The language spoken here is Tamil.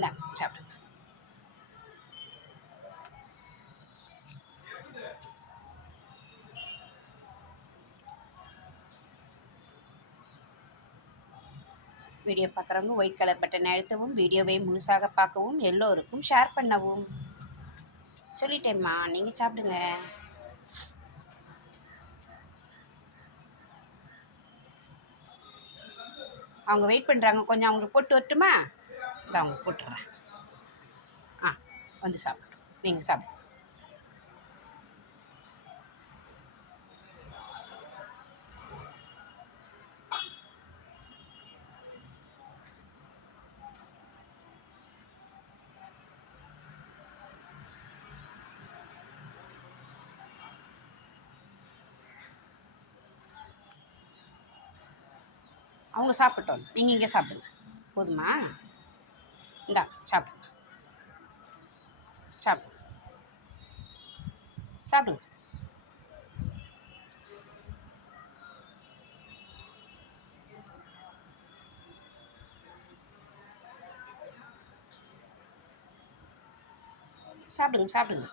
இந்தா சாப்பிடுங்க வீடியோ பார்க்குறவங்க ஒயிட் கலர் பட்டனை அழுத்தவும் வீடியோவை முழுசாக பார்க்கவும் எல்லோருக்கும் ஷேர் பண்ணவும். சொல்லிட்டேம்மா நீங்கள் சாப்பிடுங்க. அவங்க வெயிட் பண்ணுறாங்க கொஞ்சம் அவங்களுக்கு போட்டு வரட்டுமா? நான் அவங்க போட்டுடுறேன் ஆ வந்து சாப்பிட்டோம் நீங்கள் சாப்பிடுங்க அவங்க சாப்பிட்டோம். நீங்கள் இங்கே சாப்பிடுங்க. போதுமா? இந்தா சாப்பிடுங்க சாப்பிடுங்க சாப்பிடுங்க சாப்பிடுங்க சாப்பிடுங்க